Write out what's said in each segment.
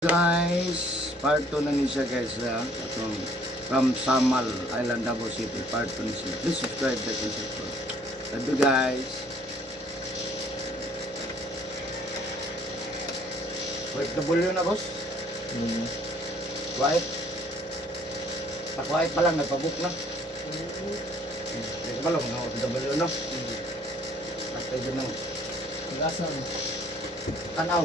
Guys, part 2 na ni siya guys atong from Samal Island, Davao City. Part 2 ni siya. Please subscribe, like and subscribe. Love you guys. Wait, W na boss? Quiet? Pa-quiet pa lang, nagpabook na. Ito pa lang, W na. At ito na. Pag-asam. Tanaw.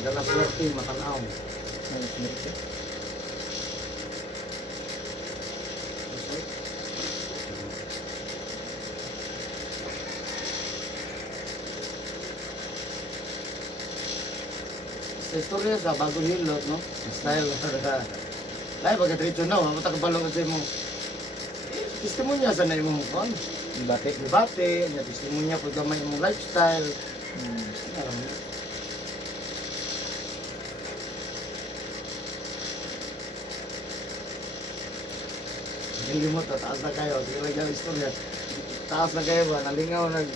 Dalam swerte, matanaw. Ay, swerte. Sa istorya sa bagong hilot, no? Style. Lain pagka-diretso na, mamatag balong kasi mo. Testimonya sa na imong kon. Dibate. Debate, na testimonya pag gamay imong lifestyle. Aram mo. Hindi mo, tataas na kayo. Sige lang yung istorya. Taas na kayo ba? Nalingaw na.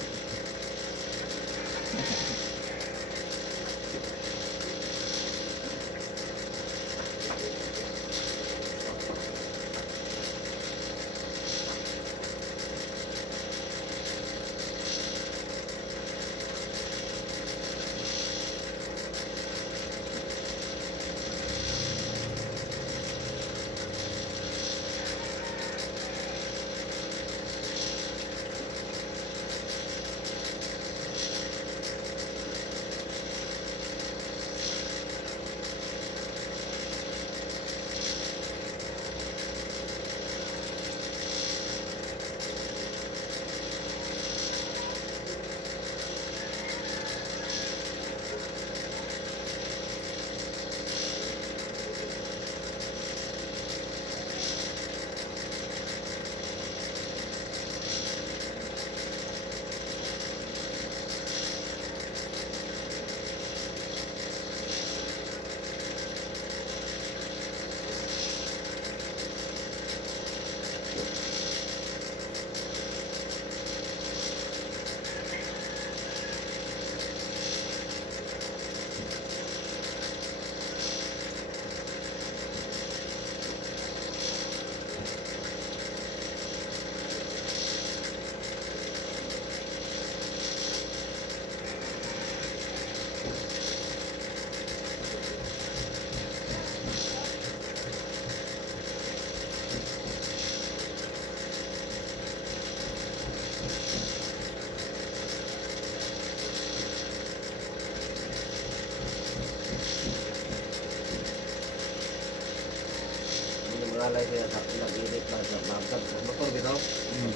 Malay kaya sa pinag-edit ba sa magkab sa motor bitaw.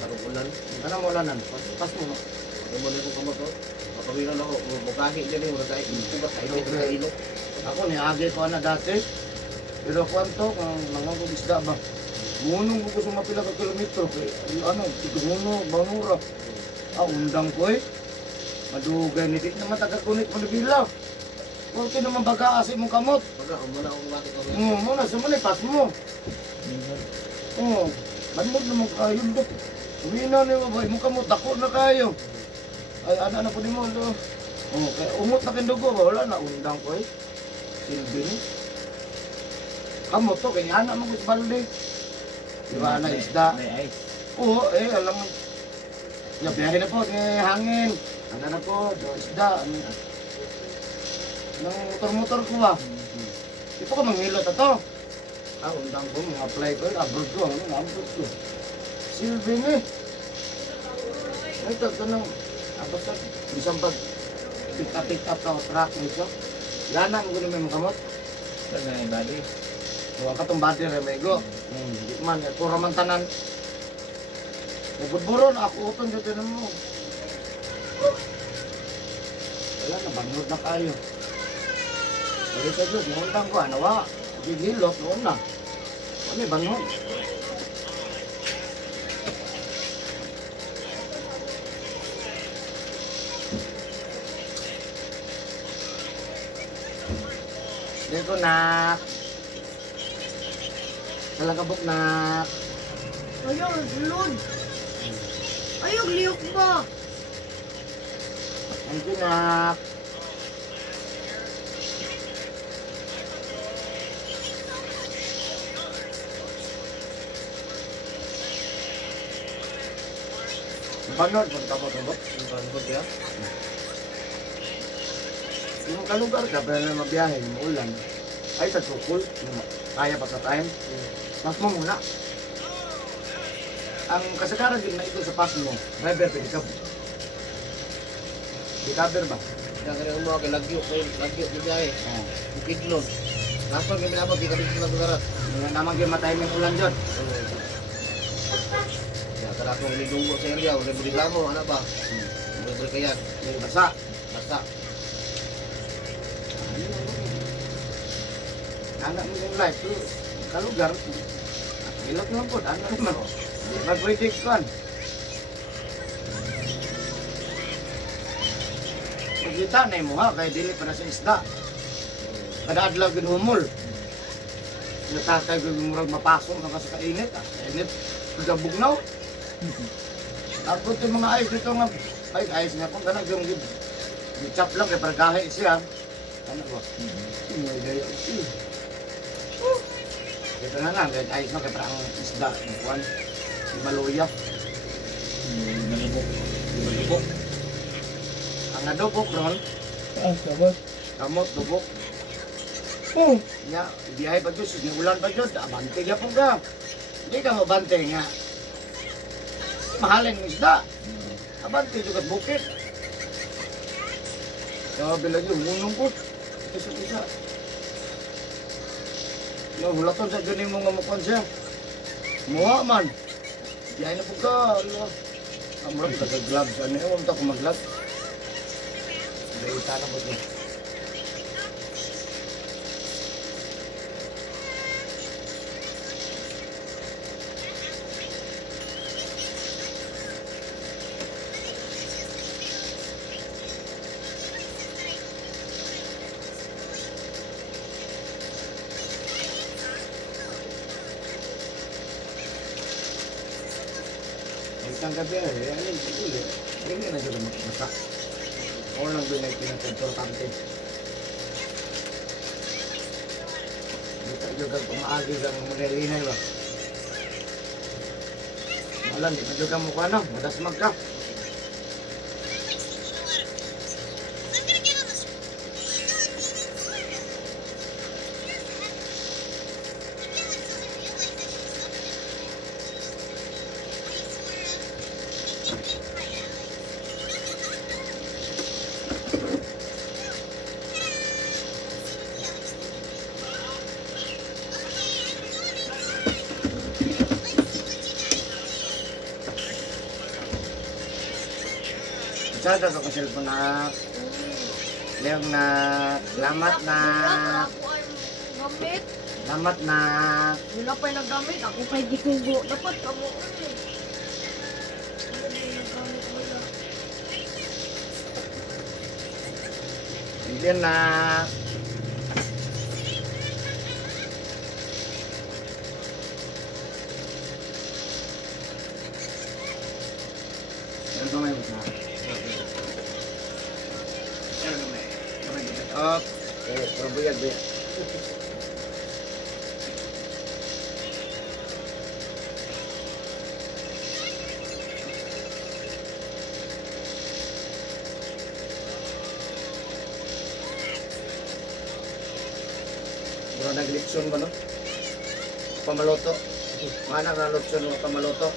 Karong ulan. Ano mo ulanan? Pas mo. Ano mo nito sa motor? Makawira na ako. Mugahi dyan mo dahil kubat sa ilo sa ilo. Ako ni agi ko na dati. Pero kwanto kung nangangog isda ba? Munong ko sa mapila ka kilometro kay ano, tiguno bangura. Undang ko eh. Madugay ni di naman taga-kunit mo bilaw. Kung naman baga kasi mong kamot. Baga, muna akong mati ko. Muna, sumuli, pas mo. Oo, manod naman kayo dok. Umina na yung babay, mukha mo, tako na kayo. Ay, ana na po ni mo, do. Oo, kaya umot na kindugo ba? Wala na, undang ko eh. Silbi ni. Kamu to, kaya ana mo kus balde. Di ba na isda? May ice. Oo, alam mo. Ya, biyahe na po, hangin. Ana na po, do isda. Nang motor-motor ko ba? Ito ko manghilot na to. Undang ko, apply ko, abroad ko, abroad ko. Silbi ni. Ay, tanong, sa isang pag pick-up to, truck nito. Gana mo gano'n may makamot. Saan na yung body? Huwag ka itong body, remego. Hindi man, pura man tanan. Nagbuburon, ako utong dito na mo. Wala na, bangod na kayo. Pero sa Diyos, nungundang ko, anawa. Gigilot, noon na. Ano yung bangon? Dito nak. Talagabok nak. Ayaw, lod. Ayaw, liyok ba? Thank you, nak. Banod, punta mo ito ba? Yung kanbod ya. Yung kalugar ka, pero na mabiyahe, maulan. Ay, sa tukul, kaya pa sa time. Mas mo muna. Ang kasagaran din na ito sa pass mo, driver, pwede ka. Di cover ba? Kaya kaya mo kay lagyo di biyahe. Oo. Bukidlon. Lason kami nabot di kami sa lugarat. Nga naman yung matime yung ulan dyan. Ya kada akong nilunggo sa area, wala mo reklamo, ano ba? Wala kaya. Yung basa. Basta. Anak mo yung life, so, kalugar. Ilot mo po, anak mo. Mag-predict ko. Kita na mo ha, kaya dili para sa isda. Kada adlaw ginhumol. Natatay ko yung murag mapasok na kasi kainit. Kainit, kagabugnaw. Ako ito mga ayos dito nga, ay ayos nga po, ganag yung chop lang kaya paragahe siya. Ano ba? May gaya ito. Ito na lang, kahit ayos na kaya parang isda. Buwan, si Maluya. Malubok. Dubok. Ang nadubok ron, Ah, sabot. kamot, dubok. Nya, ibiyahe pa dyan, sige ulan pa dyan, abante ka po ka. Hindi ka mabante nga. Mahalin ng isda. Abante dyan kat bukit. Sabi lagi, hunong ko. Isa-isa. Yung hulaton sa dyan mo nga mukhan siya. Muha man. Biyahe na po ka. Ang murag nag-gloves. Ano yun? Huwag ko mag-gloves. Baita na po ito. Isang gabi ano yung siguro. Hindi na dito magmasa. O lang doon ay pinag-importante. Hindi tayo kag umaagi sa mga ba? Malan, di pa dyan ka mukha na. Madasmag ka. Sada sa cellphone na. Leong na. Salamat na. Ako ay gamit. Salamat na. Wala pa nagamit. Ako pa'y di kugo. Dapat kamo. Hindi na. Ano kamay mo sa? Ano kamay? Kamay mo. Up. Pero buyag. Mura naglipson ba no? Pamaloto. Mana na lutson ng pamaloto.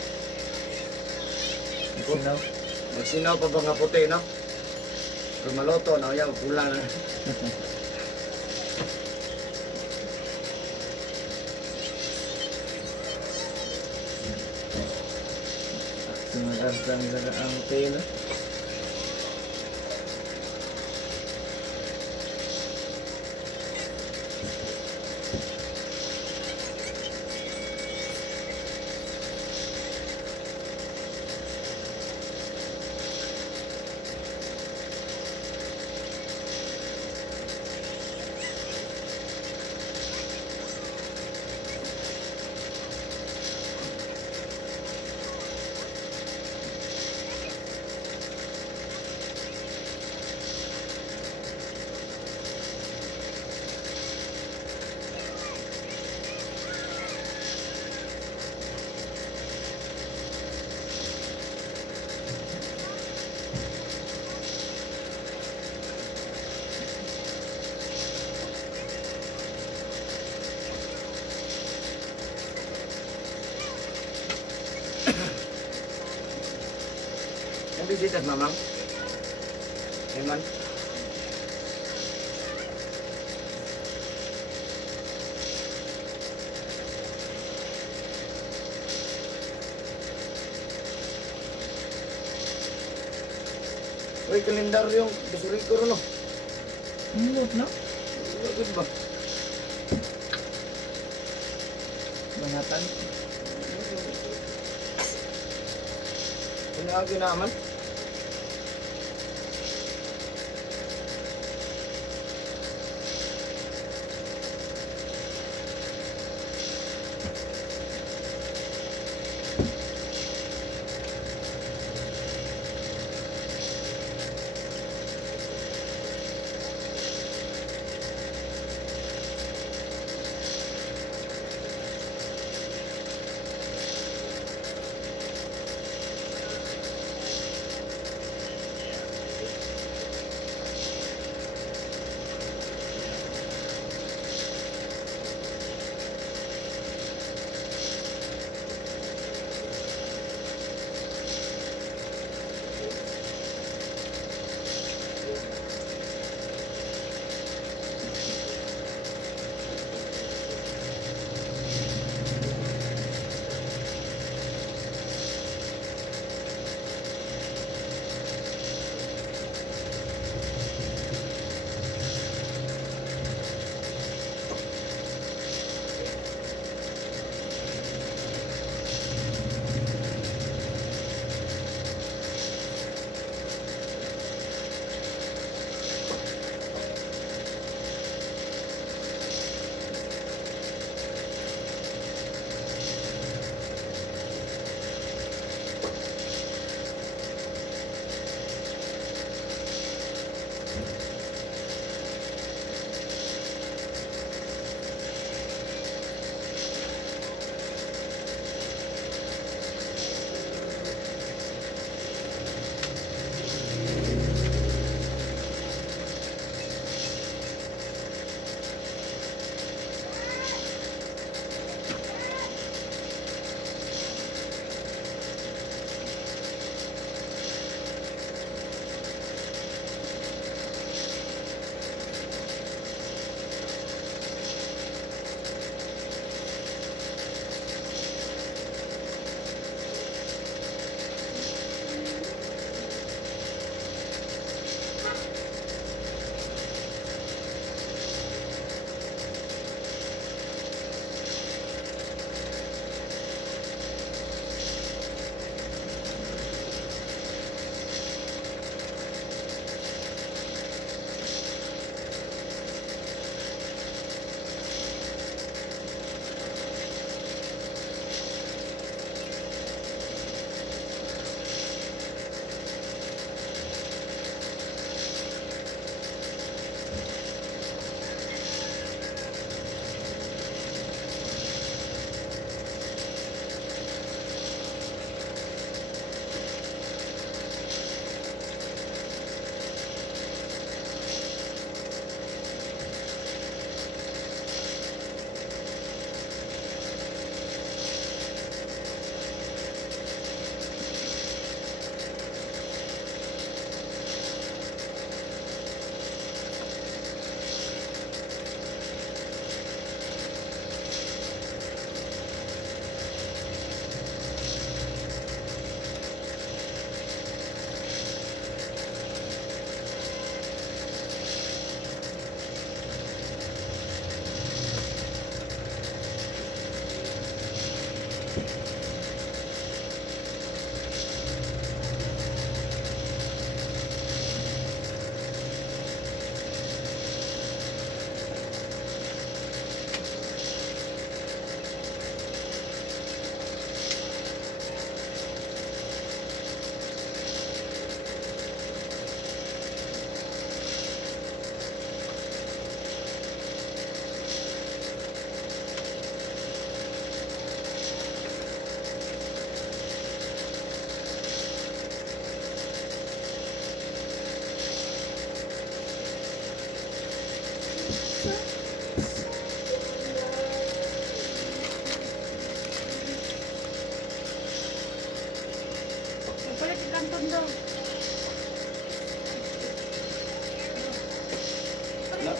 Sinaw. Nagsinaw pa ba nga puti no? Pamaloto na yan pula na. Sumagartang nila ang pela. bisita mamang. Eman. Uy, kalendaryo yung basuriko ron, no? Umot na. Good ba? Mangatan. Pinagi naman.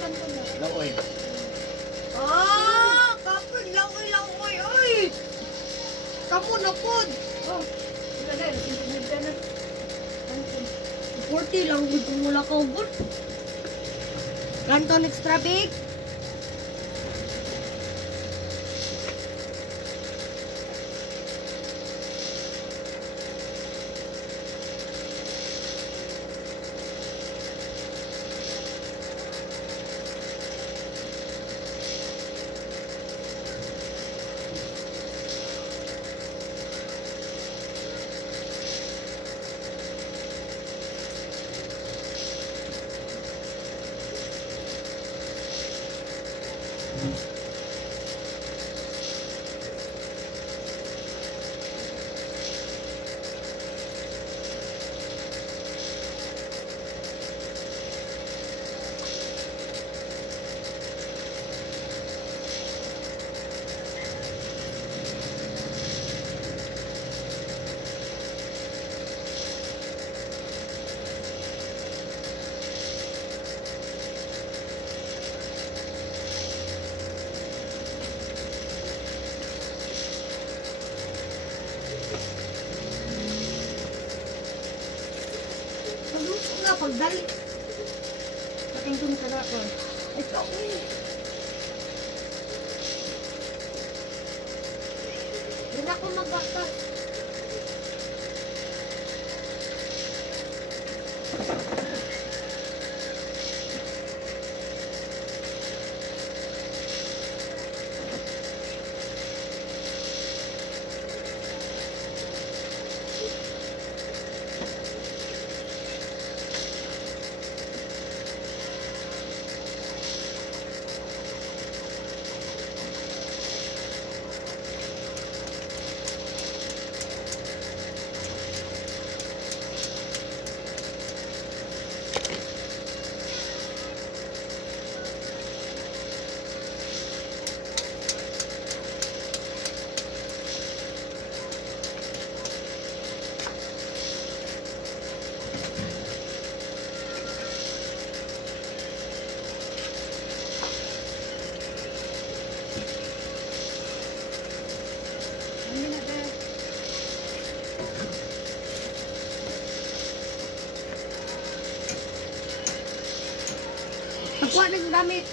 kanto na. Laoy. Ah, kapag lang oy, oy. Kamu na pod. Oh, wala na, sinunod ka na. 40 lang, hindi ko mula ka ubod. Canton extra big. Pagluto nga, pagdali. Patingtong ka na ko. Ito, eh. Doon ako magbakta. Ano na ba? Nakuha na yung gamit.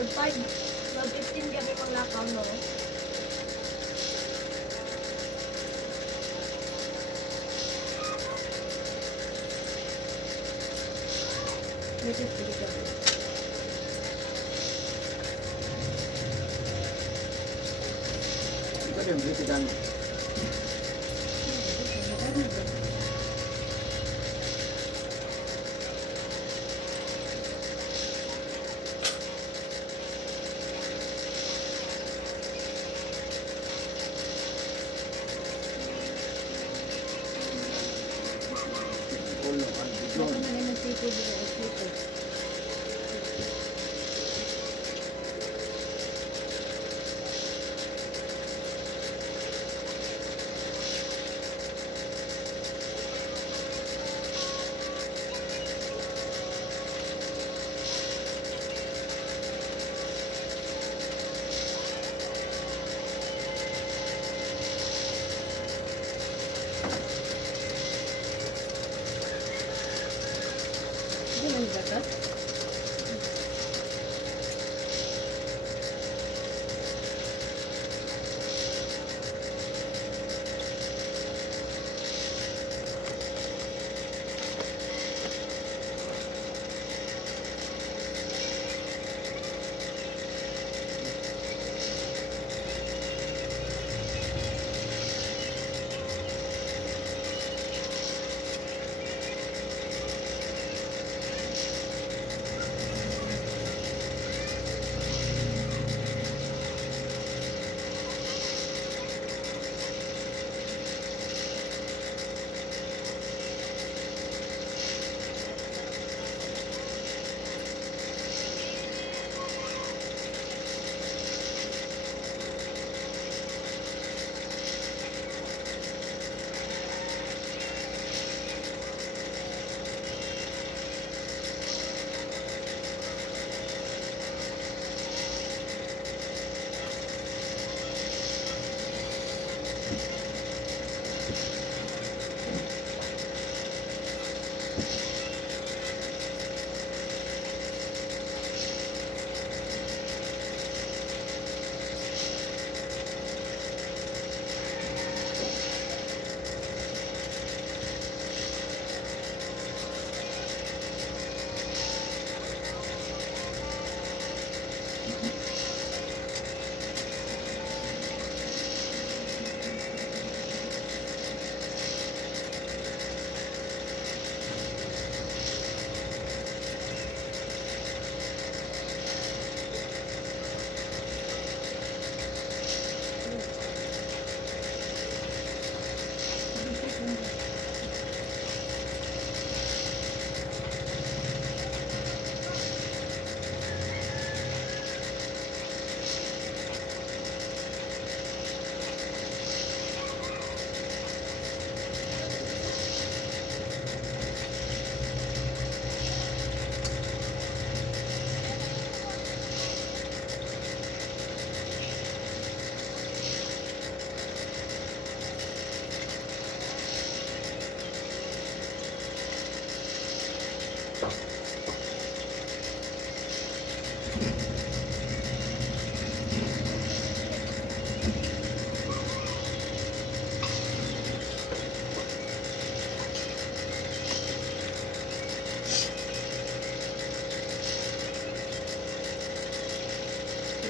12.5. 12.15 gabi pang lakaw, no? This is pretty good. Ito din, dito dan. Ulo, ang Ito bidon. na lang ng seafood dito. Seafood. Hindi lang ba ito?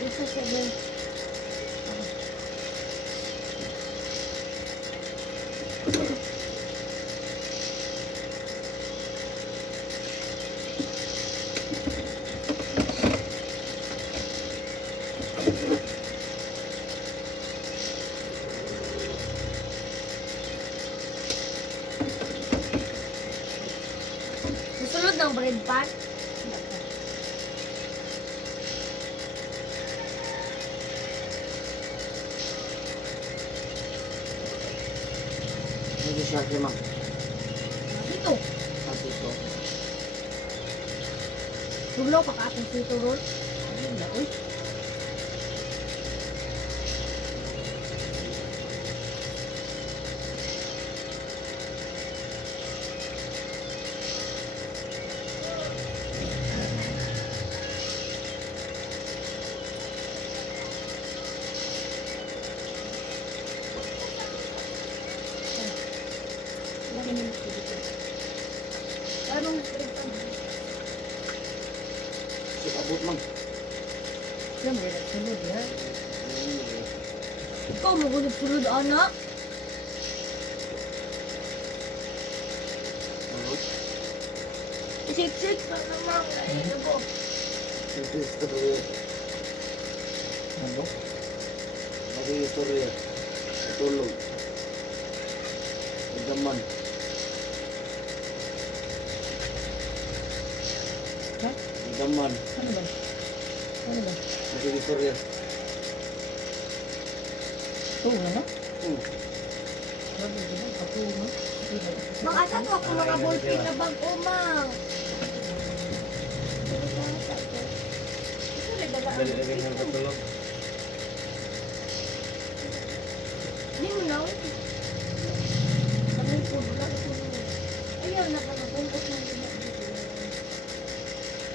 Isa siya din. Susunod ng bread pan. Hindi siya kaya ma'am. Ito. At ito. Tuglaw pa ka atong sito roll. Ayun na, uy. Abot man. Siyempre, nagsunod yan. Ikaw, magunod-sunod, anak. Isik-sik pa naman. Ano po? Ano? Lagi istorya. Tulog. Igaman. Ha? Igaman. Ano ba? Ano ba? Lagi istorya. Ito na no? Hmm. Sabi ko ba? Ako no? Makasa to ako mga ballpen na bag umang. Dali lagi ng katulog.